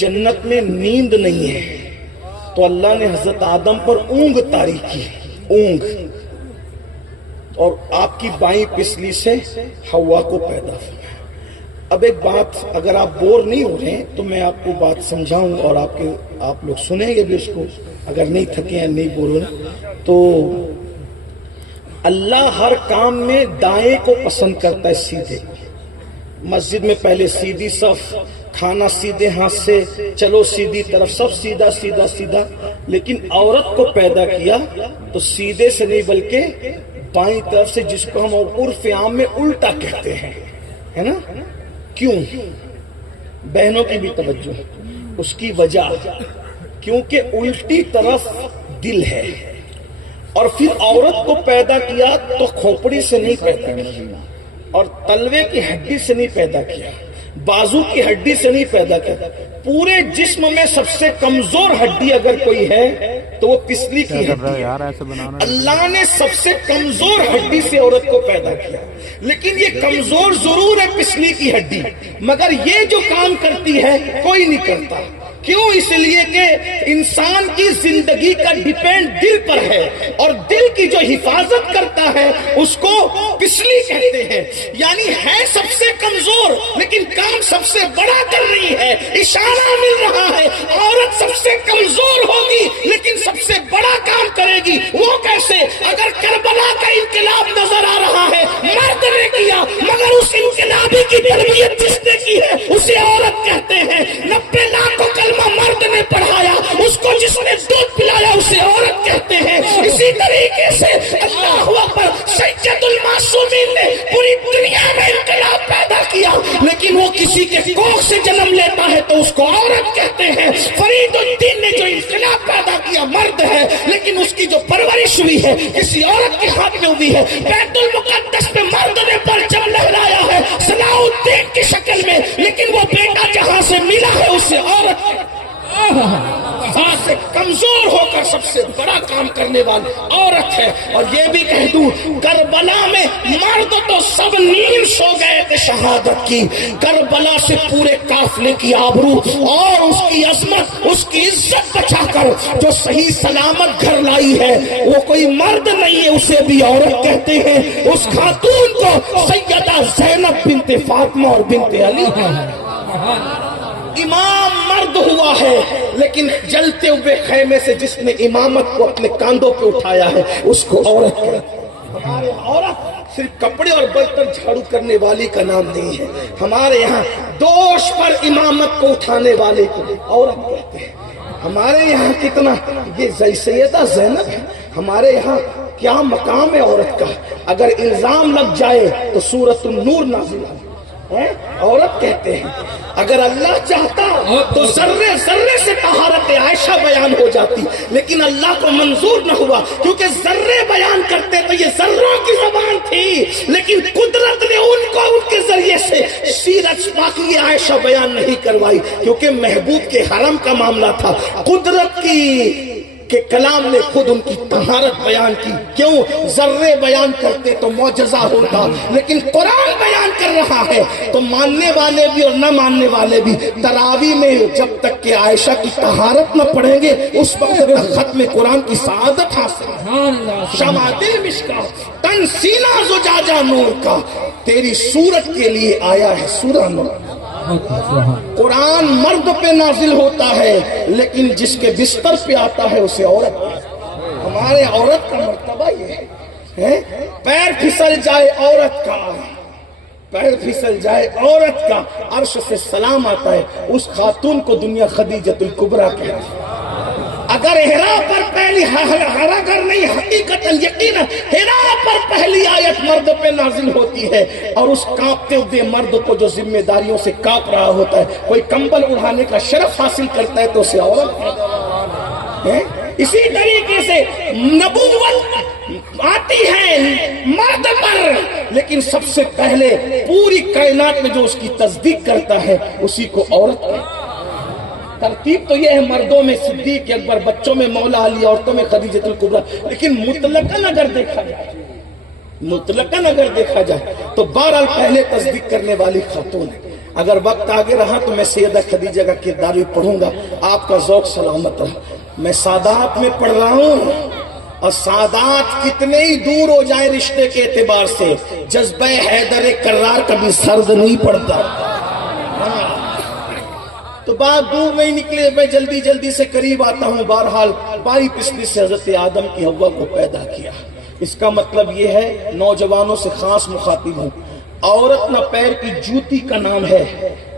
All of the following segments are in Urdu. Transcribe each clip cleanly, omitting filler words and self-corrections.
جنت میں نیند نہیں ہے تو اللہ نے حضرت آدم پر اونگ طاری کی، اونگ، اور آپ کی بائیں پسلی سے حوا کو پیدا فرمایا۔ اب ایک بات، اگر آپ بور نہیں ہو رہے ہیں تو میں آپ کو بات سمجھاؤں اور آپ لوگ سنیں گے بھی اس کو، اگر نہیں تھکے ہیں نہیں بور ہو رہے تو اللہ ہر کام میں دائیں کو پسند کرتا ہے، سیدھے۔ مسجد میں پہلے سیدھی صف، کھانا سیدھے ہاتھ سے، چلو سیدھی طرف، سب سیدھا سیدھا سیدھا، لیکن عورت کو پیدا کیا تو سیدھے سے نہیں بلکہ بائیں طرف سے، جس کو ہم عرف عام میں الٹا کہتے ہیں، ہے نا؟ کیوں؟ بہنوں کی بھی توجہ، اس کی وجہ کیونکہ الٹی طرف دل ہے، اور پھر عورت کو پیدا کیا تو کھوپڑی سے نہیں پیدا کیا، اور تلوے کی ہڈی سے نہیں پیدا کیا، بازو کی ہڈی سے نہیں پیدا کیا، پورے جسم میں سب سے کمزور ہڈی اگر کوئی ہے تو وہ پسلی کی ہڈی ہے۔ اللہ نے سب سے کمزور ہڈی سے عورت کو پیدا کیا، لیکن یہ کمزور ضرور ہے پسلی کی ہڈی، مگر یہ جو کام کرتی ہے کوئی نہیں کرتا۔ کیوں؟ اس لیے کہ انسان کی زندگی کا ڈیپینڈ دل پر ہے، اور دل کی جو حفاظت کرتا ہے اس کو پسلی کہتے ہیں، یعنی ہے سب سے کمزور لیکن کام سب سے بڑا کر رہی ہے۔ اشارہ مل رہا ہے عورت سب سے کمزور ہوگی لیکن سب سے بڑا کام کرے گی۔ وہ کیسے؟ اگر کربلا کا انقلاب نظر آ رہا ہے، مرد نے کیا، مگر اس انقلابی کی تربیت جس نے کی ہے اسے عورت کہتے ہیں۔ 90 لاکھ کو کلمہ مرد نے پڑھایا، اس کو جس نے دودھ پلایا اسے عورت کہتے ہیں۔ اسی طریقے سے اللہ اکبر، سید المعصومین نے پوری دنیا میں انقلاب پیدا کیا، لیکن وہ کسی کے کوکھ سے جنم لیتا ہے تو اس کو عورت کہتے ہیں۔ فرید الدین نے جو انقلاب پیدا کیا مرد ہے، لیکن اس کی جو پرورش ہوئی ہے کسی عورت کے ہاتھ میں ہوئی ہے۔ بیت المقدس میں مرد نے پرچم لہرایا ہے صلاح الدین کی شکل میں، لیکن وہ بیٹا جہاں سے ملا ہے اسے عورت سے کمزور ہو کر سب سے بڑا کام کرنے والی عورت ہے۔ اور یہ بھی کہہ دوں، کربلا میں مرد تو سب نیند سو گئے تھے شہادت کی، کربلا سے پورے قافلے کی آبرو اور اس کی عظمت، اس کی عزت بچا کر جو صحیح سلامت گھر لائی ہے وہ کوئی مرد نہیں ہے، اسے بھی عورت کہتے ہیں۔ اس خاتون کو سیدہ زینب بنت فاطمہ اور بنت علی ہے۔ امام مرد ہوا ہے لیکن جلتے ہوئے خیمے سے جس نے امامت کو اپنے کاندھوں پہ اٹھایا ہے اس کو عورت کہتے ہیں۔ ہمارے عورت صرف کپڑے اور برتن جھاڑو کرنے والی کا نام نہیں ہے، ہمارے یہاں دوش پر امامت کو اٹھانے والے کو عورت کہتے ہیں۔ ہمارے یہاں کتنا یہ سیدہ زینب ہے، ہمارے یہاں کیا مقام ہے عورت کا۔ اگر الزام لگ جائے تو سورۃ النور نازل ہے، عورت کہتے ہیں۔ اگر اللہ چاہتا تو ذرے ذرے سے طہارت عائشہ بیان ہو جاتی، لیکن اللہ کو منظور نہ ہوا، کیونکہ ذرے بیان کرتے تو یہ ذروں کی زبان تھی، لیکن قدرت نے ان کو ان کے ذریعے سے سیرت باقی عائشہ بیان نہیں کروائی، کیونکہ محبوب کے حرم کا معاملہ تھا۔ قدرت کی کہ کلام نے خود ان کی طہارت بیان کی۔ کیوں؟ ذرے بیان کرتے تو معجزہ ہوتا، لیکن قرآن بیان کر رہا ہے تو ماننے والے بھی اور نہ ماننے والے بھی تراویح میں جب تک کہ عائشہ کی طہارت نہ پڑھیں گے اس وقت تک ختم قرآن کی سعادت حاصل ہے۔ شمادل مشکات تن سینہ زجاجہ نور کا، تیری صورت کے لیے آیا ہے سورہ نور۔ قرآن مرد پہ نازل ہوتا ہے لیکن جس کے بستر پہ آتا ہے اسے عورت۔ ہمارے عورت کا مرتبہ یہ ہے، پیر پھسل جائے عورت کا، پیر پھسل جائے عورت کا عرش سے سلام آتا ہے، اس خاتون کو دنیا خدیجۃ الکبریٰ کہتے ہیں۔ اگر ہرا پر پہلی اگر نہیں حقیقتاً یقیناً ہرا پر پہلی آیت مرد پہ نازل ہوتی ہے، اور اس کانپتے ہوئے مرد کو جو ذمہ داریوں سے کانپ رہا ہوتا ہے کوئی کمبل اڑانے کا شرف حاصل کرتا ہے تو اسے عورت ہے۔ اسی طریقے سے نبوت آتی ہے مرد پر، لیکن سب سے پہلے پوری کائنات میں جو اس کی تصدیق کرتا ہے اسی کو عورت ہے۔ ترتیب تو یہ ہے، مردوں میں صدیق اکبر، بچوں میں مولا علی، عورتوں میں خدیجۃ الکبریٰ، لیکن مطلقاً اگر دیکھا جائے تو بہرحال پہلے تصدیق کرنے والی خاتون ہے۔ اگر وقت آگے رہا تو میں سیدہ خدیجہ کا کردار بھی پڑھوں گا، آپ کا ذوق سلامت رہا۔ میں سادات میں پڑھ رہا ہوں، اور سادات کتنے ہی دور ہو جائیں رشتے کے اعتبار سے، جذبہ حیدر کرار کبھی سرد نہیں پڑتا۔ تو بات دور نہیں نکلے، میں جلدی جلدی سے قریب آتا ہوں۔ بہرحال باری پسلی سے حضرت آدم کی حوا کو پیدا کیا۔ اس کا مطلب یہ ہے، نوجوانوں سے خاص مخاطب ہوں، عورت نہ پیر کی جوتی کا نام ہے،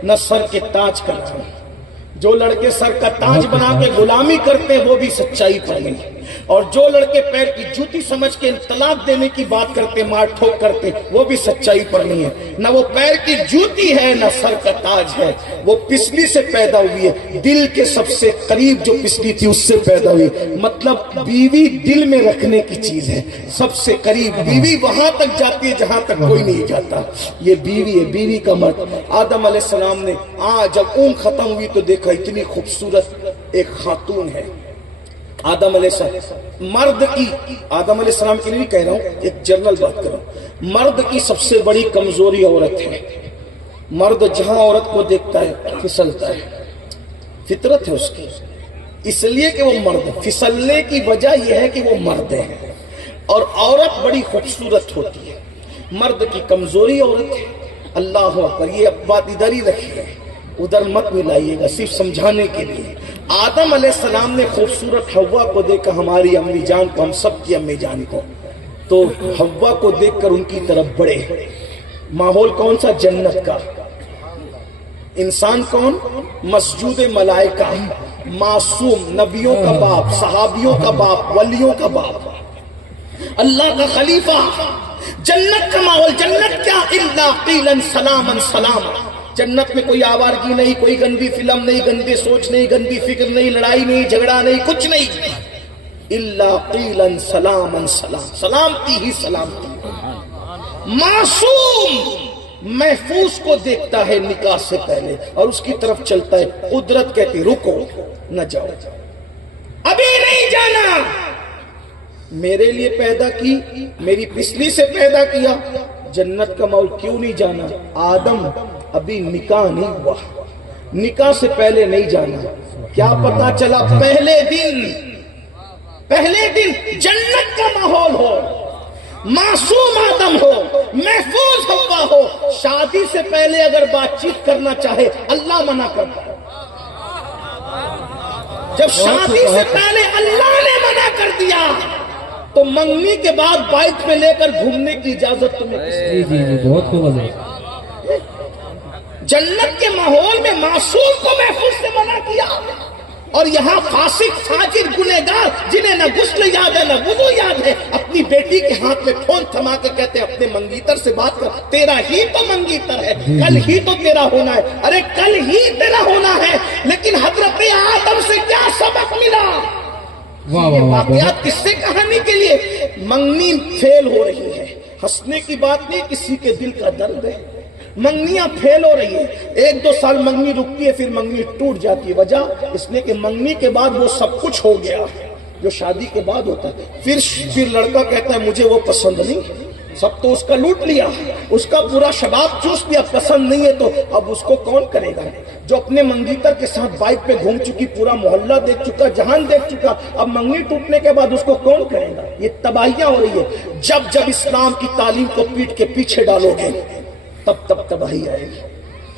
نہ سر کے تاج کا نام ہے۔ جو لڑکے سر کا تاج بنا کے غلامی کرتے ہیں وہ بھی سچائی پر نہیں، اور جو لڑکے پیر کی جوتی سمجھ کے طلاق دینے کی بات کرتے، مار ٹھوک کرتے، وہ بھی سچائی پر نہیں ہے۔ نہ وہ پیر کی جوتی ہے، نہ سر کا تاج ہے، وہ پسلی سے پیدا ہوئی ہے۔ دل کے سب سے قریب جو پسلی تھی اس سے پیدا ہوئی، مطلب بیوی دل میں رکھنے کی چیز ہے، سب سے قریب بیوی وہاں تک جاتی ہے جہاں تک کوئی نہیں جاتا۔ یہ بیوی ہے، بیوی کا مرد۔ آدم علیہ السلام نے جب اون ختم ہوئی تو دیکھا اتنی خوبصورت ایک خاتون ہے۔ آدم علیہ السلام مرد کی، آدم علیہ السلام کے لیے نہیں کہہ رہا ہوں، ایک جنرل بات کر رہا ہوں، مرد کی سب سے بڑی کمزوری عورت ہے۔ مرد جہاں عورت کو دیکھتا ہے پھسلتا ہے، فطرت ہے اس کی، اس لیے کہ وہ مرد ہے۔ پھسلنے کی وجہ یہ ہے کہ وہ مرد ہے، اور عورت بڑی خوبصورت ہوتی ہے۔ مرد کی کمزوری عورت ہے۔ اللہ اکبر، یہ بات ادھر ہی رکھیے، ادھر مت ملائیے گا، صرف سمجھانے کے لیے۔ آدم علیہ السلام نے خوبصورت حوا کو دیکھا، ہماری امی جان کو، ہم سب کی امی جان کو، تو حوا کو دیکھ کر ان کی طرف بڑھے۔ ماحول کون سا؟ جنت کا۔ انسان کون؟ مسجود ملائکہ، معصوم، نبیوں کا باپ، صحابیوں کا باپ، ولیوں کا باپ، اللہ کا خلیفہ، جنت کا ماحول۔ جنت کیا؟ الا قیلا سلاما سلاما۔ جنت میں کوئی آوارگی نہیں، کوئی گندی فلم نہیں، گندی سوچ نہیں، گندی فکر نہیں، لڑائی نہیں، جھگڑا نہیں، کچھ نہیں۔ الا قیلا سلاما سلام، سلامتی ہی سلامتی۔ معصوم محفوظ کو دیکھتا ہے نکاح سے پہلے اور اس کی طرف چلتا ہے، قدرت کہتی رکو نہ جاؤ، ابھی نہیں جانا، میرے لیے پیدا کی، میری پسلی سے پیدا کیا، جنت کا ماحول کیوں نہیں جانا؟ آدم ابھی نکاح نہیں ہوا، نکاح سے پہلے نہیں جانا۔ کیا پتا چلا؟ پہلے دن جنت کا ماحول ہو، معصوم آدم ہو، محفوظ حوا ہو، شادی سے پہلے اگر بات چیت کرنا چاہے اللہ منع کرتا ہے۔ جب شادی سے پہلے اللہ نے منع کر دیا تو منگنی کے بعد بائک پہ لے کر گھومنے کی اجازت تمہیں کس نے؟ جی بہت خوب ہے۔ جنت کے ماحول میں معصوم کو محفوظ سے منع کیا، اور یہاں فاسق فاجر گنہگار جنہیں نہ غسل یاد ہے نہ وضو یاد ہے، اپنی بیٹی کے ہاتھ میں فون تھما کر کہتے ہیں اپنے منگیتر سے بات کر، تیرا ہی تو منگیتر ہے، کل ہی تو تیرا ہونا ہے۔ ارے کل ہی تیرا ہونا ہے، لیکن حضرت آدم سے کیا سبق ملا؟ یہ واقعات کس سے کہانی کے لیے؟ منگنی فیل ہو رہی ہے، ہنسنے کی بات نہیں، کسی کے دل کا درد ہے۔ منگنیاں پھیل ہو رہی ہے، 1-2 سال منگنی رکتی ہے، پھر منگنی ٹوٹ جاتی ہے۔ وجہ اس نے کہ منگنی کے بعد وہ سب کچھ ہو گیا جو شادی کے بعد ہوتا ہے۔ پھر لڑکا کہتا ہے مجھے وہ پسند نہیں، سب تو اس کا لوٹ لیا، اس کا پورا شباب چوس لیا، پسند نہیں ہے تو اب اس کو کون کرے گا؟ جو اپنے منگیتر کے ساتھ بائک پہ گھوم چکی، پورا محلہ دیکھ چکا، جہان دیکھ چکا، اب منگنی ٹوٹنے کے بعد اس کو کون کرے گا؟ یہ تباہیاں ہو رہی ہے۔ جب اسلام کی تعلیم کو پیٹ کے پیچھے ڈالو گے تب تباہی آئے گی۔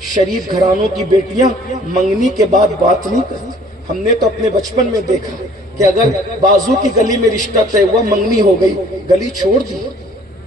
شریف گھرانوں کی بیٹیاں منگنی کے بعد بات نہیں کرتی۔ ہم نے تو اپنے بچپن میں دیکھا کہ اگر بازو کی گلی میں رشتہ طے ہوا، منگنی ہو گئی، گلی چھوڑ دی،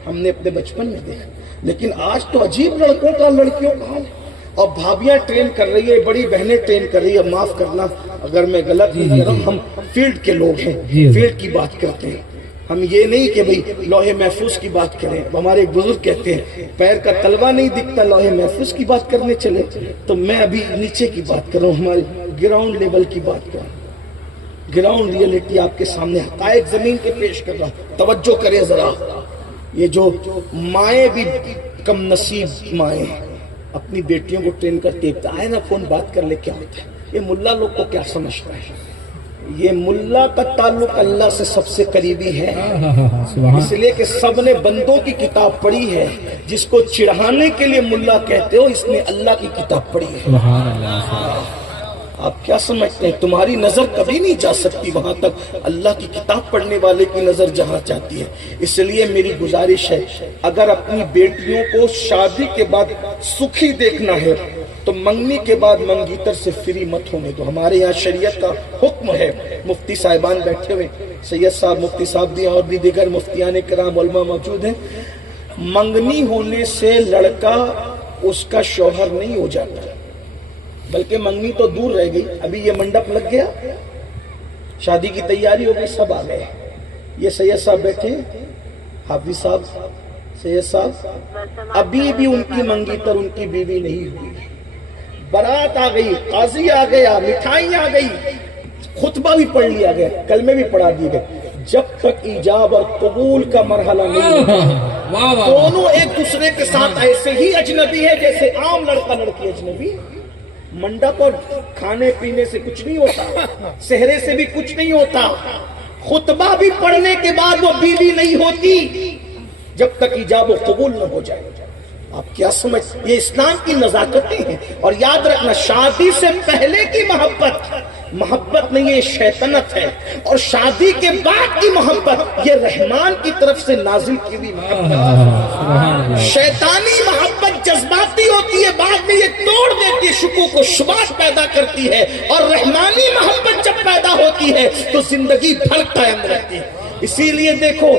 ہم نے اپنے بچپن میں دیکھا۔ لیکن آج تو عجیب لڑکوں کا لڑکیوں کا حال ہے، اور بھابیاں ٹرین کر رہی ہے، بڑی بہنیں ٹرین کر رہی ہے۔ معاف کرنا اگر میں غلط نہیں کر رہا ہوں، ہم فیلڈ کے لوگ ہیں، فیلڈ کی بات کرتے ہیں۔ ہم یہ نہیں کہ بھئی لوہے محفوظ کی بات کریں۔ ہمارے ایک بزرگ کہتے ہیں پیر کا تلوا نہیں دکھتا، لوہے محفوظ کی بات کرنے چلے تو میں ابھی نیچے کی بات کر رہا ہوں، ہمارے گراؤنڈ لیول کی بات کر رہا ہوں، گراؤنڈ ریئلٹی آپ کے سامنے حقائق زمین کے پیش کر رہا ہوں۔ توجہ کریں ذرا، یہ جو مائیں بھی کم نصیب مائیں اپنی بیٹیوں کو ٹرین کرتی ہے، آئے نا فون بات کر لے، کیا ہوتا ہے؟ یہ ملا لوگ کو کیا سمجھتا ہے؟ یہ ملا کا تعلق اللہ سے سب سے قریبی ہے، سبحان اس لیے کہ سب نے بندوں کی کتاب پڑھی ہے. جس کو چڑھانے کے لیے ملا کہتے ہو اس نے اللہ کی کتاب پڑھی ہے. سبحان اللہ. آپ کیا سمجھتے ہیں تمہاری نظر کبھی نہیں جا سکتی وہاں تک اللہ کی کتاب پڑھنے والے کی نظر جہاں جاتی ہے. اس لیے میری گزارش ہے اگر اپنی بیٹیوں کو شادی کے بعد سکھی دیکھنا ہے تو منگنی کے بعد منگیتر سے فری مت ہونے دو. ہمارے یہاں شریعت کا حکم ہے. مفتی صاحبان بیٹھے ہوئے، سید صاحب، مفتی صاحب بھی اور بھی دیگر مفتیان کرام علماء موجود ہیں. منگنی ہونے سے لڑکا اس کا شوہر نہیں ہو جاتا، بلکہ منگنی تو دور رہ گئی. ابھی یہ منڈپ لگ گیا، شادی کی تیاری ہو گئی، سب آ گئے. یہ سید صاحب بیٹھے، حافظ صاحب، سید صاحب، ابھی بھی ان کی منگیتر ان کی بیوی نہیں ہوئی. بارات آ گئی، قاضی آ گیا، مٹھائی آ گئی، خطبہ بھی پڑھ لیا گیا، کلمے بھی پڑھا دیے گئے. جب تک ایجاب اور قبول کا مرحلہ نہیں ہوتا دونوں ایک دوسرے کے ساتھ ایسے ہی اجنبی ہے جیسے عام لڑکا لڑکی اجنبی. منڈپ اور کھانے پینے سے کچھ نہیں ہوتا، سہرے سے بھی کچھ نہیں ہوتا، خطبہ بھی پڑھنے کے بعد وہ بیوی نہیں ہوتی جب تک ایجاب و قبول نہ ہو جائے. آپ کیا سمجھ، یہ اسلام کی نزاکتیں ہیں. اور یاد رکھنا شادی سے پہلے کی محبت نہیں، یہ شیطنت ہے. اور شادی کے بعد کی محبت یہ رحمان کی طرف سے نازل کی ہوئی محبت. شیطانی محبت جذباتی ہوتی ہے، بعد میں یہ توڑ دیتی ہے، شکوک و شبہات پیدا کرتی ہے. اور رحمانی محبت جب پیدا ہوتی ہے تو زندگی بھر قائم رہتی ہے. اسی لیے دیکھو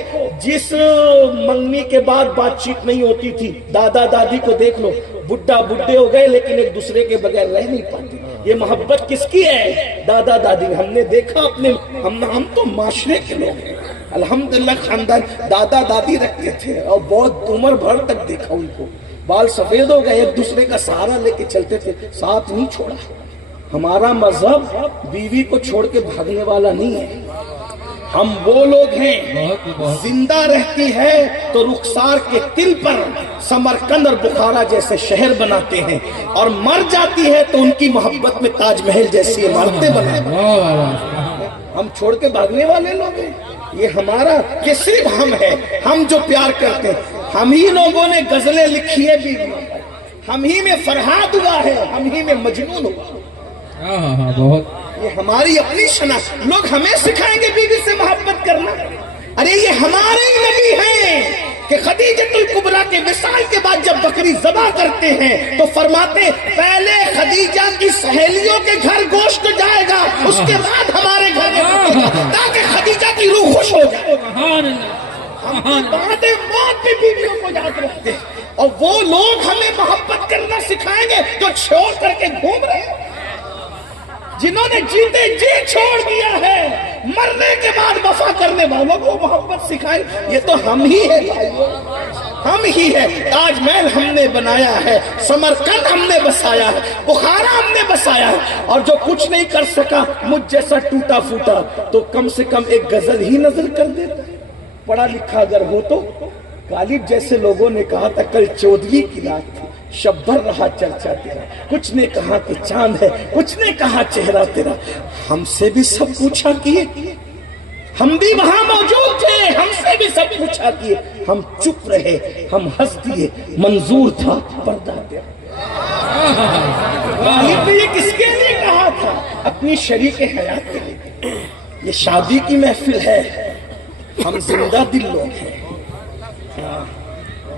جس منگنی کے بعد بات چیت نہیں ہوتی تھی، دادا دادی کو دیکھ لو، بڈھے ہو گئے لیکن ایک دوسرے کے بغیر رہ نہیں پاتے. یہ محبت کس کی ہے؟ دادا دادی. ہم نے دیکھا اپنے ہم تو معاشرے کے لوگ ہیں الحمدللہ، خاندان دادا دادی رکھتے تھے اور بہت عمر بھر تک دیکھا ان کو. بال سفید ہو گئے، ایک دوسرے کا سہارا لے کے چلتے تھے، ساتھ نہیں چھوڑا. ہمارا مذہب بیوی کو چھوڑ کے بھاگنے والا نہیں ہے. ہم وہ لوگ ہیں زندہ رہتی ہے تو رخسار کے تل پر سمرقند اور بخارا جیسے شہر بناتے ہیں، اور مر جاتی ہے تو ان کی محبت میں تاج محل جیسی عمارتیں بناتے ہیں. ہم چھوڑ کے بھاگنے والے لوگ ہیں. یہ ہمارا، یہ صرف ہم ہے، ہم جو پیار کرتے ہیں. ہم ہی لوگوں نے غزلیں لکھی ہے بیویوں پر، ہم ہی میں فرہاد ہوا ہے، ہم ہی میں مجنون ہوا. بہت یہ ہماری اپنی شناخت. لوگ ہمیں سکھائیں گے بیوی سے محبت کرنا. ارے یہ ہمارے ہی نبی ہیں کہ خدیجۃ الکبریٰ کے وصال کے بعد جب بکری ذبح کرتے ہیں تو فرماتے پہلے خدیجہ کی سہیلیوں کے گھر گوشت جائے گا، اس کے بعد ہمارے گھر میں، تاکہ خدیجہ کی روح خوش ہو جائے. ہم بعد موت بھی بیویوں کو یاد رکھتے ہیں. اور وہ لوگ ہمیں محبت کرنا سکھائیں گے جو چھوڑ کر کے گھوم رہے ہیں، جنہوں نے جیتے جی چھوڑ دیا ہے، مرنے کے بعد وفا کرنے والوں کو محبت سکھائے. یہ تو ہم ہی ہے، ہم ہی ہے. تاج محل ہم نے بنایا ہے، سمرقند ہم نے بسایا ہے، بخارا ہم نے بسایا ہے. اور جو کچھ نہیں کر سکا، مجھ جیسا ٹوٹا پھوٹا، تو کم سے کم ایک غزل ہی نظر کر دیتا. پڑھا لکھا اگر ہو تو، غالب جیسے لوگوں نے کہا تھا کل 14ویں کی رات تھی، شب بھر رہا چرچا تیرا، کچھ نے کہا کہ چاند ہے، کچھ نے کہا چہرہ تیرا. ہم سے بھی سب پوچھا کیے، ہم بھی وہاں موجود تھے، ہم سے بھی سب پوچھا کیے، ہم چپ رہے، ہم ہنس دیے، منظور تھا پردہ تیرا. غالب نے یہ کس کے لیے کہا تھا؟ اپنی شریک حیات کے لیے. یہ شادی کی محفل ہے، ہم زندہ دل لوگ ہیں.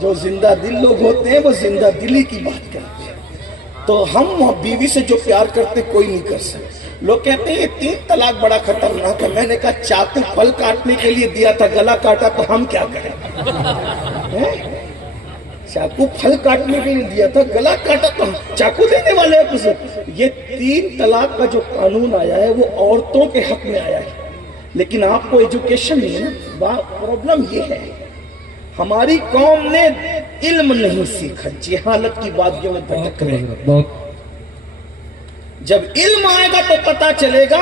جو زندہ دل لوگ ہوتے ہیں وہ زندہ دلی کی بات کرتے ہیں. تو ہم بیوی سے جو پیار کرتے کوئی نہیں کر سکتے. لوگ کہتے ہیں یہ 3 طلاق بڑا خطرناک ہے. میں نے کہا چاقو پھل کاٹنے کے لیے دیا تھا، گلا کاٹا تو ہم کیا کریں؟ چاقو پھل کاٹنے کے لیے دیا تھا، گلا کاٹا تو چاقو دینے والے ہیں کچھ. یہ 3 طلاق کا جو قانون آیا ہے وہ عورتوں کے حق میں آیا ہے، لیکن آپ کو ایجوکیشن نہیں ہے نا. پرابلم یہ ہے ہماری قوم نے علم نہیں سیکھا، جہالت کی بادیوں میں بھٹک رہے. جب علم آئے گا تو پتا چلے گا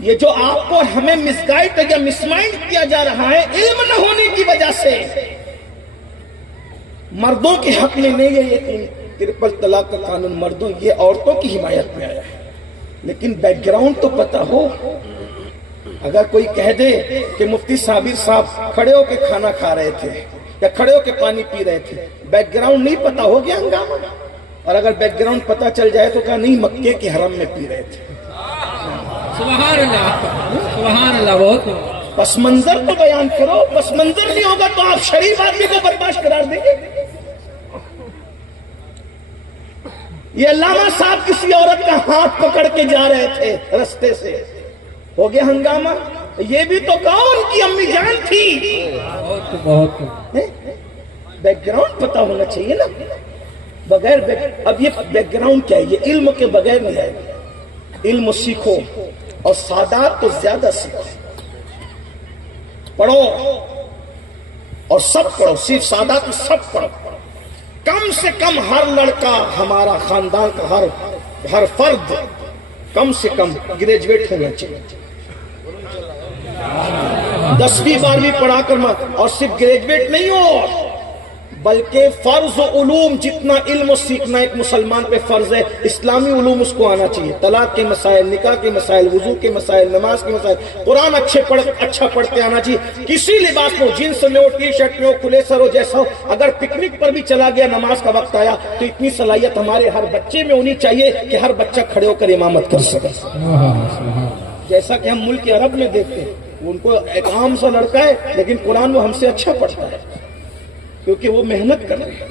یہ جو آپ کو ہمیں مس گائیڈ یا مس مائنڈ کیا جا رہا ہے علم نہ ہونے کی وجہ سے. مردوں کے حق میں نہیں ہے یہ 3 طلاق کا قانون، مردوں، یہ عورتوں کی حمایت میں آیا ہے. لیکن بیک گراؤنڈ تو پتا ہو. اگر کوئی کہہ دے کہ مفتی صابر صاحب کھڑے ہو کے کھانا کھا رہے تھے یا کھڑے ہو کے پانی پی رہے تھے, بیک گراؤنڈ نہیں پتا, ہو گیا ہنگامہ. اور اگر بیک گراؤنڈ پتا چل جائے تو کہا نہیں مکے کے حرم میں پی رہے تھے. سبحان اللہ, سبحان اللہ. بہت پس منظر تو بیان کرو, پس منظر نہیں ہوگا تو آپ شریف آدمی کو برداشت قرار دیں گے. یہ علامہ صاحب کسی عورت کا ہاتھ پکڑ کے جا رہے تھے رستے سے, ہو گیا ہنگامہ. یہ بھی تو کہو ان کی امی جان تھی. بہت بیک گراؤنڈ پتا ہونا چاہیے نا. بغیر اب یہ بیک گراؤنڈ کیا ہے, یہ علم کے بغیر نہیں آئے. علم سیکھو اور سادات تو زیادہ سیکھو, پڑھو اور سب پڑھو, صرف سادات سب پڑھو. کم سے کم ہر لڑکا, ہمارا خاندان کا ہر فرد کم سے کم گریجویٹ ہونا چاہیے. 10ویں 12ویں پڑھا کر اور صرف گریجویٹ نہیں ہو, بلکہ فرض و علوم جتنا علم سیکھنا ایک مسلمان پہ فرض ہے, اسلامی علوم اس کو آنا چاہیے. طلاق کے مسائل, نکاح کے مسائل, وضو کے مسائل, نماز کے مسائل, قرآن اچھا پڑھتے آنا چاہیے. کسی لباس میں ہو, جینس میں ہو, ٹی شرٹ میں ہو, کھلے سر ہو, جیسا ہو. اگر پکنک پر بھی چلا گیا, نماز کا وقت آیا, تو اتنی صلاحیت ہمارے ہر بچے میں ہونی چاہیے کہ ہر بچہ کھڑے ہو کر امامت کر سکے. جیسا کہ ہم ملک عرب میں دیکھتے ہیں, ان کو ایک عام سا لڑکا ہے لیکن قرآن وہ ہم سے اچھا پڑھتا ہے, کیونکہ وہ محنت کر رہے ہیں.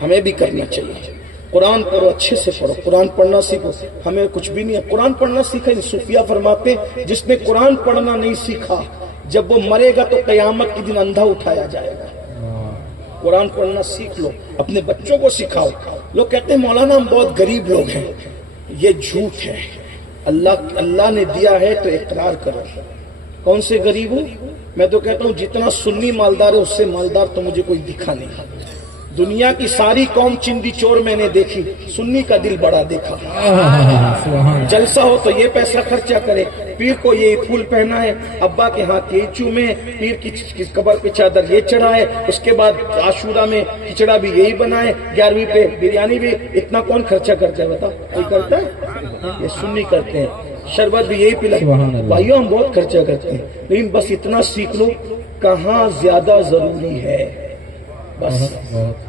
ہمیں بھی کرنا چاہیے. قرآن پڑھو, اچھے سے پڑھو, قرآن پڑھنا سیکھو. ہمیں کچھ بھی نہیں ہے, قرآن پڑھنا سیکھا نہیں. صوفیہ فرماتے جس نے قرآن پڑھنا نہیں سیکھا, جب وہ مرے گا تو قیامت کے دن اندھا اٹھایا جائے گا. قرآن پڑھنا سیکھ لو, اپنے بچوں کو سکھاؤ. لوگ کہتے ہیں مولانا ہم بہت غریب لوگ ہیں. یہ جھوٹ ہے. اللہ نے دیا ہے تو اقرار کرو. کون سے غریب ہوں؟ میں تو کہتا ہوں جتنا سنی مالدار ہے اس سے مالدار تو مجھے کوئی دکھا نہیں. دنیا کی ساری قوم چندی چور میں نے دیکھی, سنی کا دل بڑا دیکھا. جلسہ ہو تو یہ پیسہ خرچہ کرے, پیر کو یہ پھول پہنا ہے, ابا کے ہاتھ یہ چومے, پیر کی قبر پہ چادر یہ چڑھائے, اس کے بعد عاشورہ میں کھچڑا بھی یہی بنائے, 11ویں پہ بریانی بھی. اتنا کون خرچہ کرتا ہے بتا؟ کوئی کرتا ہے؟ یہ سنی کرتے ہیں. شربت بھی یہی پلا. بھائیوں ہم بہت خرچہ کرتے ہیں, لیکن بس اتنا سیکھ لو کہاں زیادہ ضروری ہے. بس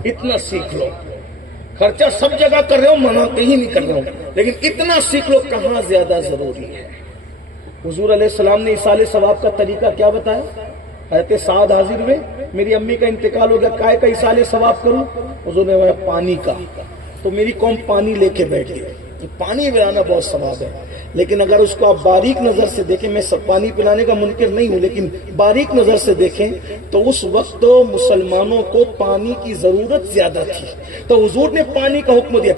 اتنا سیکھ لو. خرچہ سب جگہ کر رہے ہو, منع کہیں نہیں کر رہا ہوں, لیکن اتنا سیکھ لو کہاں زیادہ ضروری ہے. حضور علیہ السلام نے ایصال ثواب کا طریقہ کیا بتایا؟ حضرت سعد حاضر ہوئے, میری امی کا انتقال ہو گیا, کائے کا ایصال ثواب کروں؟ حضور نے بولا پانی کا. تو میری قوم پانی لے کے بیٹھ گئی. پانی پلانا بہت ثواب ہے, لیکن اگر اس کو آپ باریک نظر سے دیکھیں, میں سب پانی پلانے کا منکر نہیں ہوں, لیکن باریک نظر سے دیکھیں تو اس وقت مسلمانوں کو پانی کی ضرورت زیادہ تھی. تو حضور نے پانی کا حکم دیا.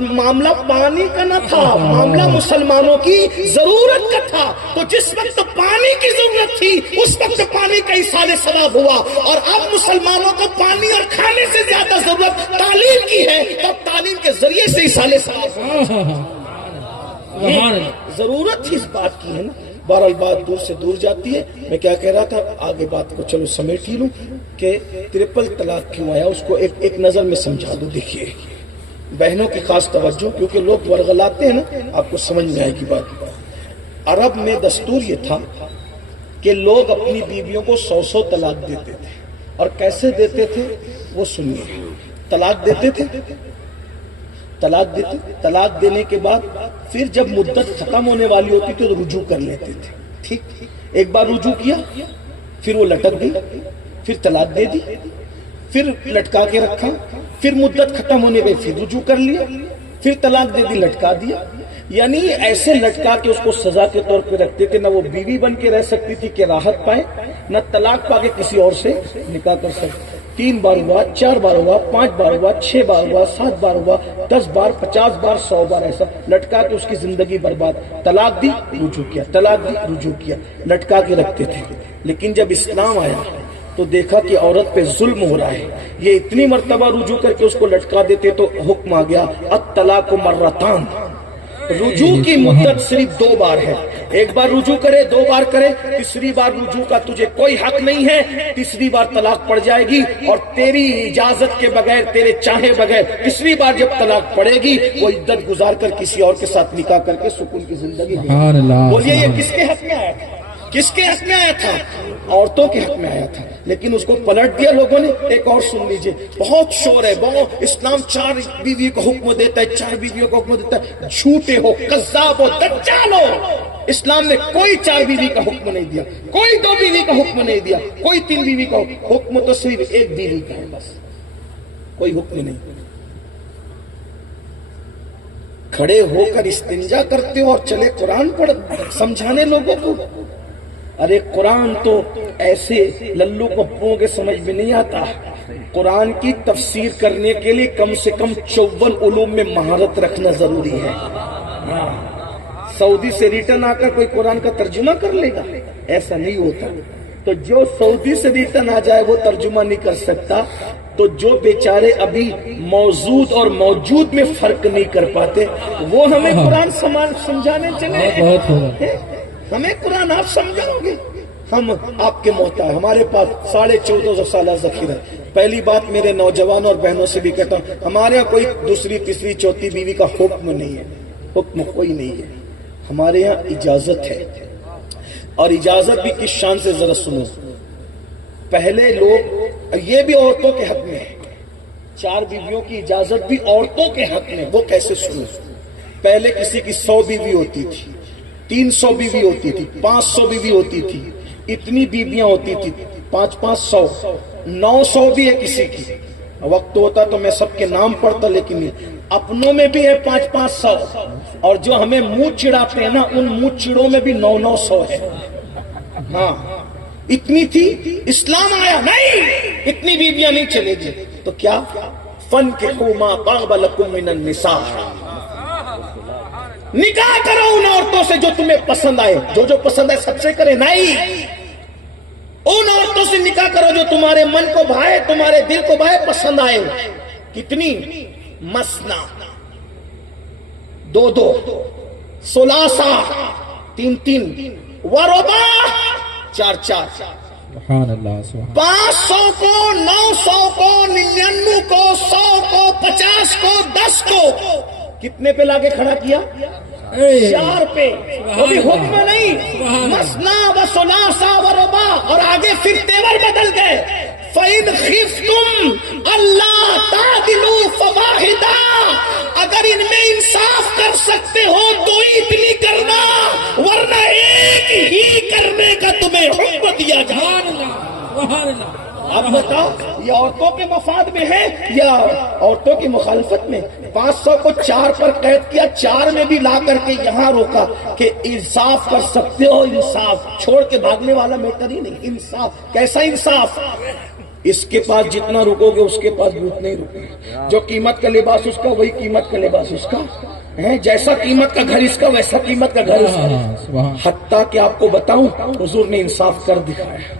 معاملہ پانی کا نہ تھا, معاملہ مسلمانوں کی ضرورت کا تھا. تو جس وقت پانی کی ضرورت تھی اس وقت پانی کا ایصال ثواب ہوا. اور اب مسلمانوں کو پانی اور کھانے سے زیادہ ضرورت تعلیم کی ہے, اب تعلیم کے ذریعے سے ایصال ثواب. ضرورت ہی اس بات کی ہے نا. بہرحال بات دور سے دور جاتی ہے. میں کیا کہہ رہا تھا, آگے بات کو چلو سمیٹ ہی لوں کہ ٹرپل طلاق کیوں آیا, اس کو ایک نظر میں سمجھا دوں. دیکھیے بہنوں کی خاص توجہ, کیونکہ لوگ ورغلاتے ہیں نا, آپ کو سمجھ میں آئے گی بات. عرب میں دستور یہ تھا کہ لوگ اپنی بیویوں کو 100 طلاق دیتے تھے. اور کیسے دیتے تھے وہ سنیے. طلاق دیتے تھے, طلاق دینے کے بعد پھر جب مدت ختم ہونے والی ہوتی تھی تو رجوع کر لیتے تھے. ٹھیک, ایک بار رجوع کیا, پھر وہ لٹک گئی, پھر طلاق دے دی, پھر لٹکا کے رکھا, پھر مدت ختم ہونے گئی, پھر رجوع کر لیا, پھر طلاق دے دی, لٹکا دیا. یعنی ایسے لٹکا کے اس کو سزا کے طور پہ رکھتے تھے. نہ وہ بیوی بن کے رہ سکتی تھی کہ راحت پائے, نہ طلاق پا کے کسی اور سے نکاح کر سکتی. 3 بار ہوا, 4 بار ہوا, 5 بار ہوا, 6 بار ہوا, 7 بار ہوا, 10 بار, 50 بار, 100 بار, ایسا لٹکا کے اس کی زندگی برباد. طلاق دی, رجوع کیا, طلاق دی, رجوع کیا, لٹکا کے رکھتے تھے. لیکن جب اسلام آیا تو دیکھا کہ عورت پہ ظلم ہو رہا ہے. یہ اتنی مرتبہ رجوع کر کے اس کو لٹکا دیتے تو حکم آ گیا الطلاق مرتان, رجوع کی مدت صرف 2 بار ہے. ایک بار رجوع کرے، 2 بار کرے، تیسری بار رجوع کا تجھے کوئی حق نہیں ہے. تیسری بار طلاق پڑ جائے گی اور تیری اجازت کے بغیر، تیرے چاہے بغیر تیسری بار جب طلاق پڑے گی وہ عدت گزار کر کسی اور کے ساتھ نکاح کر کے سکون کی زندگی. بولیے یہ کس کے حق میں آیا تھا؟ کس کے حق میں آیا تھا؟ عورتوں کے حق میں آیا تھا. لیکن اس کو پلٹ دیا لوگوں نے. ایک اور سن لیجئے، بہت شور ہے، بہت. اسلام 4 بیوی کو حکم دیتا ہے، 4 بیویوں کو حکم دیتا ہے. جھوٹے ہو، کذاب ہو، دجال ہو. اسلام نے کوئی 4 بیوی کا حکم نہیں دیا، کوئی 2 بیوی کا حکم نہیں دیا، کوئی 3 بیوی کا حکم تو صرف 1 بیوی کا ہے بس. کوئی حکم نہیں. کھڑے ہو کر استنجا کرتے ہو اور چلے قرآن پڑھ سمجھانے لوگوں کو. ارے قرآن تو ایسے للو پپوں کے سمجھ میں نہیں آتا. قرآن کی تفسیر کرنے کے لیے کم سے کم 54 علوم میں مہارت رکھنا ضروری ہے. سعودی سے ریٹرن آ کر کوئی قرآن کا ترجمہ کر لے گا؟ ایسا نہیں ہوتا. تو جو سعودی سے ریٹرن آ جائے وہ ترجمہ نہیں کر سکتا، تو جو بیچارے ابھی موجود اور موجود میں فرق نہیں کر پاتے وہ ہمیں قرآن سمجھانے چلے. ہمیں قرآن آپ سمجھاؤ گے؟ ہم آپ کے محتاج. ہمارے پاس 1450 سالہ ذخیرہ. پہلی بات میرے نوجوانوں اور بہنوں سے بھی کہتا ہوں، ہمارے یہاں کوئی 2ری، 3ری، 4تھی بیوی کا حکم نہیں ہے. حکم کوئی نہیں ہے. ہمارے یہاں اجازت ہے. اور اجازت بھی کس شان سے ذرا سنو. پہلے لوگ، یہ بھی عورتوں کے حق میں ہے، 4 بیویوں کی اجازت بھی عورتوں کے حق میں. وہ کیسے سنو؟ پہلے کسی کی 100 بیوی ہوتی تھی، 300 بیوی ہوتی تھی، 500 بیوی ہوتی تھی. اتنی بیویاں ہوتی تھی، 500، 900 بھی ہے کسی کی. وقت ہوتا تو میں سب کے نام پڑھتا، لیکن اپنوں میں بھی ہے 500، اور جو ہمیں منہ چڑھاتے ہیں نا ان منہ چڑوں میں بھی 900 ہے. ہاں اتنی تھی. اسلام آیا نہیں اتنی بیویاں نہیں چلے گی. تو کیا فَانْكِحُوا مَا طَابَ لَكُم مِّنَ النِّسَاءِ، نکاح کرو ان عورتوں سے جو تمہیں پسند آئے. جو پسند آئے سب سے کرے نہیں. ان عورتوں سے نکاح کرو جو تمہارے من کو بھائے، تمہارے دل کو بھائے، پسند آئے. کتنی؟ مسنا، 2، ثلاثہ، 3، وربا، 4. سبحان اللہ. 500 کو، 900 کو، 99 کو، 100 کو، 50 کو، 10 کو کتنے پہ لاکے کھڑا کیا؟ 4 پہ. وہ بھی حکم نہیں. مسنا و ثلاثہ و رباع. اور آگے پھر تیور بدل گئے. فَإِنْ خِفْتُمْ أَلَّا تَعْدِلُوا فَوَاحِدَةً، اگر ان میں انصاف کر سکتے ہو تو اتنی کرنا، ورنہ ایک ہی کرنے کا تمہیں حکم دیا جائے. اب بتاؤ یہ عورتوں کے مفاد میں ہے یا عورتوں کی مخالفت میں؟ 500 کو 4 پر قید کیا، 4 میں بھی لا کر کے یہاں روکا کہ انصاف کر سکتے ہو. انصاف چھوڑ کے بھاگنے والا میٹر ہی نہیں. انصاف کیسا انصاف؟ اس کے پاس جتنا رکو گے اس کے پاس بھی اتنا ہی رکو. جو قیمت کا لباس اس کا وہی قیمت کا لباس اس کا ہے. جیسا قیمت کا گھر اس کا ویسا قیمت کا گھر اس کا. حتیٰ کہ آپ کو بتاؤں حضور نے انصاف کر دکھایا.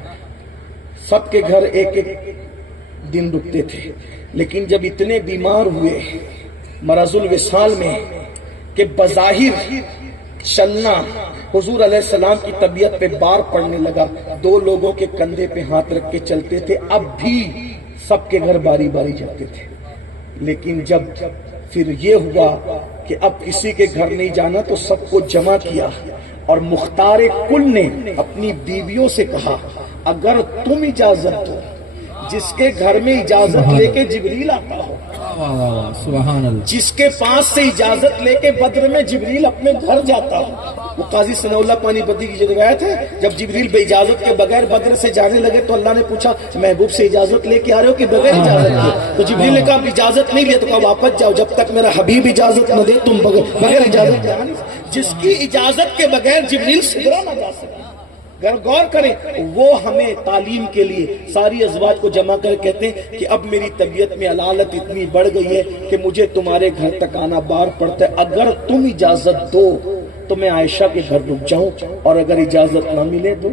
سب کے گھر ایک دن رکتے تھے، لیکن جب اتنے بیمار ہوئے مرض الوصال میں کہ بظاہر چلنا حضور علیہ السلام کی طبیعت پہ بار پڑنے لگا، 2 لوگوں کے کندھے پہ ہاتھ رکھ کے چلتے تھے. اب بھی سب کے گھر باری باری جاتے تھے. لیکن جب پھر یہ ہوا کہ اب کسی کے گھر نہیں جانا تو سب کو جمع کیا، اور مختار کل نے اپنی بیویوں سے کہا اگر تم اجازت دو، جس کے گھر میں اجازت لے کے جبریل آتا ہو، سبحان اللہ، جس کے پاس سے اجازت لے کے بدر میں جبریل اپنے گھر جاتا ہو. وہ قاضی ثناء اللہ پانی پتی کی جو روایت ہے، جب جبریل بے اجازت کے بغیر بدر سے جانے لگے تو اللہ نے پوچھا محبوب سے اجازت لے کے آ رہے ہو کہ بغیر اجازت کے؟ تو جبریل نے کہا اجازت نہیں لیا، تو کہا واپس جاؤ جب تک میرا حبیب اجازت نہ دے تم بغیر اجازت جا نہیں. جس کی اجازت کے بغیر جبریل سدرا نہ جا سکے. غور کریں، وہ ہمیں تعلیم کے لیے ساری ازواج کو جمع کر کہتے ہیں کہ اب میری طبیعت میں علالت اتنی بڑھ گئی ہے کہ مجھے تمہارے گھر تک آنا بار پڑتا ہے. اگر تم اجازت دو تو میں عائشہ کے گھر رک جاؤں، اور اگر اجازت نہ ملے تو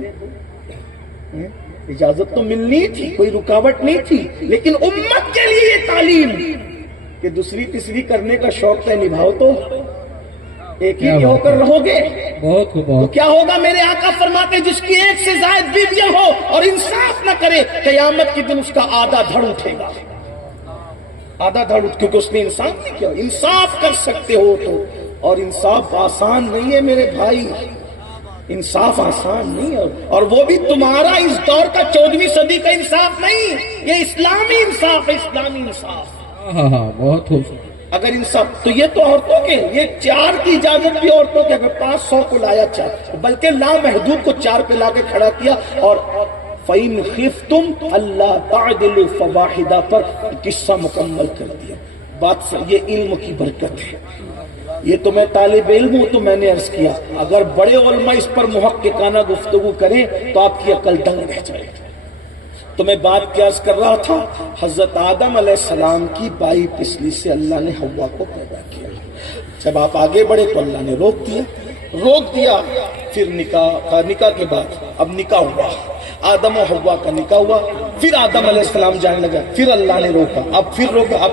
اجازت تو ملنی تھی، کوئی رکاوٹ نہیں تھی. لیکن امت کے لیے یہ تعلیم کہ 2ری 3ری کرنے کا شوق ہے، نبھاؤ تو ایک ہی ہو کر رہو گے بہت تو بہت کیا ہوگا؟ میرے آقا فرماتے جس کی ایک سے زائد بیویاں ہو اور انصاف نہ کرے، قیامت کے دن اس کا آدھا دھڑ اٹھے گا، آدھا دھڑ، کیونکہ اس نے انصاف نہیں کیا۔ انصاف کر سکتے ہو تو، اور انصاف آسان نہیں ہے میرے بھائی، انصاف آسان نہیں ہے، اور وہ بھی تمہارا اس دور کا 14ویں صدی کا انصاف نہیں، یہ اسلامی انصاف ہے، اسلامی انصاف۔ ہاں ہاں بہت خوبصورت۔ اگر انصاف تو یہ تو عورتوں کے، یہ 4 کی اجازت بھی عورتوں کے، اگر 500 کو لایا 4، بلکہ لامحدود کو 4 پہ لا کے کھڑا کیا، اور فَإِنْ خِفْتُمْ أَلَّا تَعْدِلُوا فَوَاحِدَةً پر قصہ مکمل کر دیا۔ بات سے یہ علم کی برکت ہے، یہ تو میں طالب علم ہوں تو میں نے عرض کیا، اگر بڑے علماء اس پر محققانہ گفتگو کریں تو آپ کی عقل دنگ رہ جائے گی۔ تو میں بات کیا عرض کر رہا تھا، حضرت آدم علیہ السلام کی بائی پسلی سے اللہ نے حوا کو پیدا کیا، جب آپ آگے بڑھے تو اللہ نے روک دیا، پھر نکاح کے بعد اب نکاح ہوا، آدم و حوا کا نکاح ہوا، پھر آدم علیہ السلام جانے لگا، پھر اللہ نے روکا، اب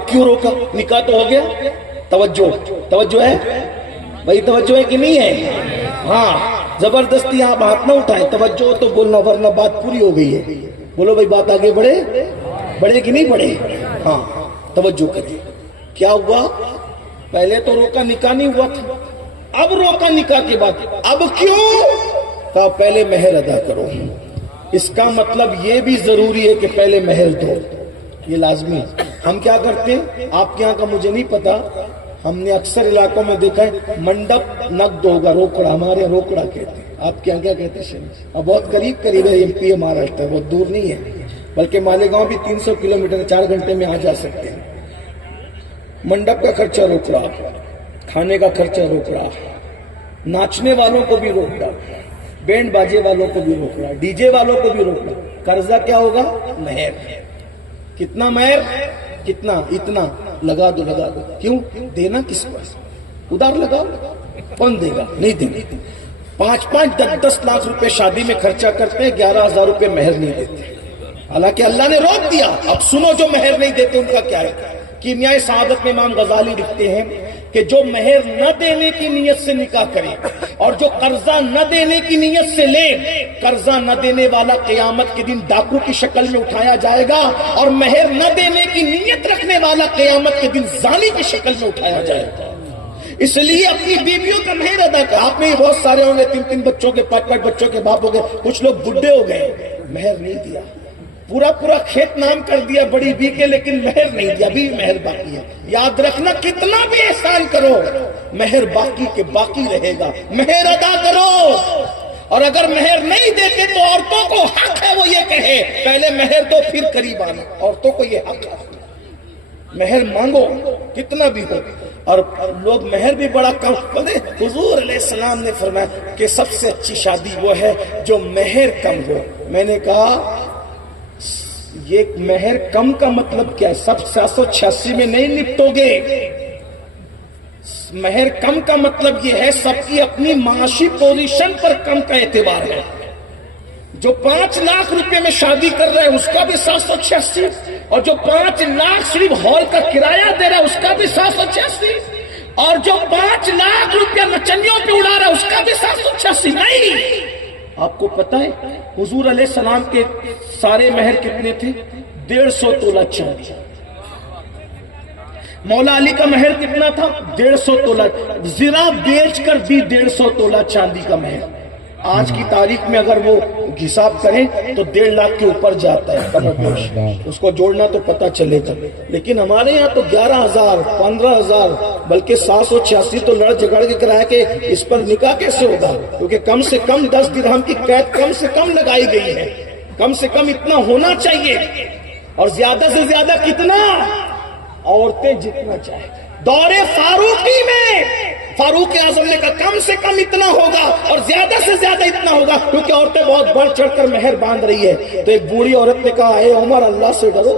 کیوں روکا؟ نکاح تو ہو گیا، توجہ ہے بھائی، توجہ ہے کہ نہیں ہے؟ ہاں، زبردستی آپ ہاتھ نہ اٹھائیں، توجہ تو بولنا، ورنہ بات پوری ہو گئی ہے۔ بولو بھائی، بات آگے بڑھے کہ نہیں بڑھے؟ ہاں، توجہ کریں۔ کیا ہوا؟ پہلے تو روکا، نکاح نہیں ہوا تھا، اب روکا نکاح کے بعد، اب کیوں؟ کہا پہلے مہر ادا کرو۔ اس کا مطلب یہ بھی ضروری ہے کہ پہلے مہر دو، یہ لازمی ہے۔ ہم کیا کرتے ہیں، آپ کے یہاں کا مجھے نہیں پتا، ہم نے اکثر علاقوں میں دیکھا ہے منڈپ نقد ہوگا، روکڑا، ہمارے یہاں روکڑا کہتے ہیں، آپ کے یہاں کیا کہتے ہیں؟ اب بہت قریب ہے، ایم پی ہمارا ہے، بہت دور نہیں ہے، بلکہ مالیگاؤں بھی 300 کلومیٹر 4 گھنٹے میں آ جا سکتے ہیں۔ منڈپ کا خرچہ روکڑا، کھانے کا خرچہ روکڑا، ناچنے والوں کو بھی روکڑا، بینڈ باجے والوں کو بھی روکڑا، ڈی جے والوں کو بھی روکڑا۔ قرضہ کیا ہوگا؟ مہر۔ کتنا مہر؟ کتنا؟ اتنا لگا دو۔ کیوں؟ دینا کس کو؟ ادھار لگاؤ، کون دے گا؟ نہیں دیں گے۔ 5-5 10 لاکھ روپے شادی میں خرچہ کرتے ہیں، 11,000 روپے مہر نہیں دیتے، حالانکہ اللہ نے روک دیا۔ اب سنو، جو مہر نہیں دیتے ان کا کیا ہے؟ کیمیائے سعادت میں امام غزالی لکھتے ہیں کہ جو مہر نہ دینے کی نیت سے نکاح کرے اور جو قرضہ نہ دینے کی نیت سے لے، قرضہ نہ دینے والا قیامت کے دن ڈاکو کی شکل میں اٹھایا جائے گا، اور مہر نہ دینے کی نیت رکھنے والا قیامت کے دن زانی کی شکل میں اٹھایا جائے گا۔ اس لیے اپنی بیویوں کا مہر ادا کر۔ آپ میں ہی بہت سارے ہوں گے 3 بچوں کے، 5 بچوں کے باپ ہو گئے، کچھ لوگ بڈھے ہو گئے، مہر نہیں دیا، پورا کھیت نام کر دیا بڑی بی کے، لیکن مہر نہیں دیا، ابھی مہر باقی ہے۔ یاد رکھنا، کتنا بھی احسان کرو، مہر باقی کے باقی رہے گا، مہر ادا کرو۔ اور اگر مہر نہیں دیتے تو عورتوں کو حق ہے وہ یہ کہے پہلے مہر دو پھر قریب آنا، عورتوں کو یہ حق ہے، مہر مانگو کتنا بھی ہو۔ اور لوگ مہر بھی بڑا کم، حضور علیہ السلام نے فرمایا کہ سب سے اچھی شادی وہ ہے جو مہر کم ہو۔ میں نے کہا یہ مہر کم کا مطلب کیا ہے؟ سب 786 میں نہیں نپٹو گے۔ مہر کم کا مطلب یہ ہے سب کی اپنی معاشی پوزیشن پر کم کا اعتبار ہے۔ جو 5 لاکھ روپے میں شادی کر رہے ہیں اس کا بھی 786، اور جو 5 لاکھ صرف ہال کا کرایہ دے رہا ہے اس کا بھی 786، اور جو 5 لاکھ روپیہ نچنیوں پہ اڑا رہا ہے اس کا بھی 786۔ نہیں، آپ کو پتہ ہے حضور علیہ السلام کے سارے مہر کتنے تھے؟ 150 تولہ چاندی۔ مولا علی کا مہر کتنا تھا؟ 150 تولہ، زرا بیچ کر بھی 150 تولہ چاندی کا مہر۔ آج کی تاریخ میں اگر وہ حساب کریں تو 1.5 لاکھ کے اوپر جاتا ہے کم و بیش، اس کو جوڑنا تو پتہ چلے گا۔ لیکن ہمارے یہاں تو 11,000 15,000 بلکہ 786 تو لڑ جھگڑ کے کرایا کہ اس پر نکاح کیسے ہوگا، کیونکہ کم سے کم 10 درہم کی قید کم سے کم لگائی گئی ہے، کم سے کم اتنا ہونا چاہیے، اور زیادہ سے زیادہ کتنا؟ عورتیں جتنا چاہے۔ دور فاروقی میں فاروق اعظم نے کہا کم سے کم اتنا ہوگا اور زیادہ سے زیادہ اتنا ہوگا، کیونکہ عورتیں بہت بڑھ چڑھ کر مہر باندھ رہی ہے۔ تو ایک بوڑھی عورت نے کہا اے عمر، اللہ سے ڈرو،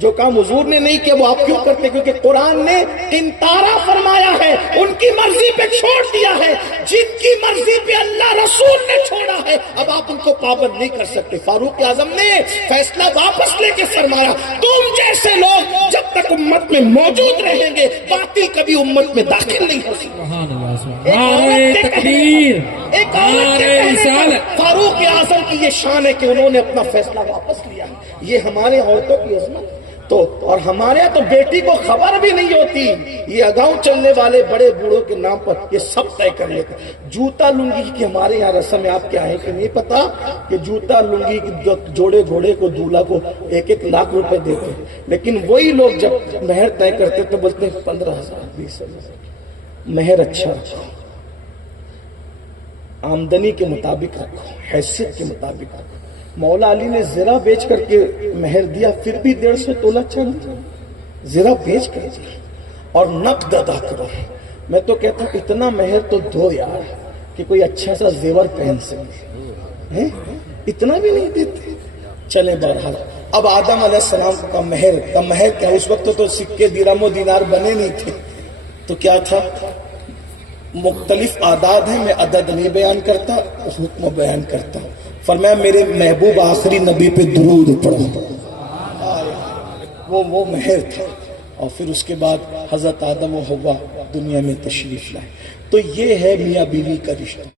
جو کام حضور نے نہیں کیا وہ آپ کیوں کرتے؟ کیونکہ قرآن نے انتارا فرمایا ہے، ان کی مرضی پہ چھوڑ دیا ہے، جن کی مرضی پہ اللہ رسول نے چھوڑا ہے اب آپ ان کو پابند نہیں کر سکتے۔ فاروق اعظم نے فیصلہ واپس لے کے فرمایا تم جیسے لوگ جب تک امت میں موجود رہیں گے باطل کبھی امت میں داخل نہیں ہو سکتا۔ سبحان اللہ، نعرہ تکبیر، ایک عورت کے نعرہ کہنے پر رسالت۔ فاروق اعظم کی یہ شان ہے کہ انہوں نے اپنا فیصلہ واپس لیا۔ یہ ہمارے عورتوں کی عظمت تو، اور ہمارے یہاں تو بیٹی کو خبر بھی نہیں ہوتی، یہ اگاؤں چلنے والے بڑے بوڑھوں کے نام پر یہ سب طے کر لیتے۔ جوتا لنگی کی ہمارے یہاں رسم ہے، آپ کیا ہے کہ نہیں پتا کہ جوتا لنگی کی جوڑے گھوڑے کو دولہا کو 1-1 لاکھ روپے دیتے، لیکن وہی لوگ جب مہر طے کرتے تو بولتے ہیں 15,000 20,000۔ مہر اچھا رکھو، آمدنی کے مطابق رکھو، حیثیت کے مطابق رکھو۔ مولا علی نے زرہ بیچ کر کے مہر دیا، پھر بھی 150 تولہ چاندی زرہ بیچ کر دیا، اور نقد ادا کرو۔ میں تو کہتا ہوں اتنا مہر تو دو یار کہ کوئی اچھا سا زیور پہن سکے، اتنا بھی نہیں دیتے۔ چلیں بہرحال اب آدم علیہ السلام کا مہر کیا؟ اس وقت تو سکے درہم و دینار بنے نہیں تھے، تو کیا تھا؟ مختلف اعداد ہیں، میں عدد نہیں بیان کرتا، حکم بیان کرتا ہوں۔ فرمایا میرے محبوب آخری نبی پہ درود پڑھو، وہ مہر تھا۔ اور پھر اس کے بعد حضرت آدم و حوا دنیا میں تشریف لائے۔ تو یہ ہے میاں بیوی کا رشتہ۔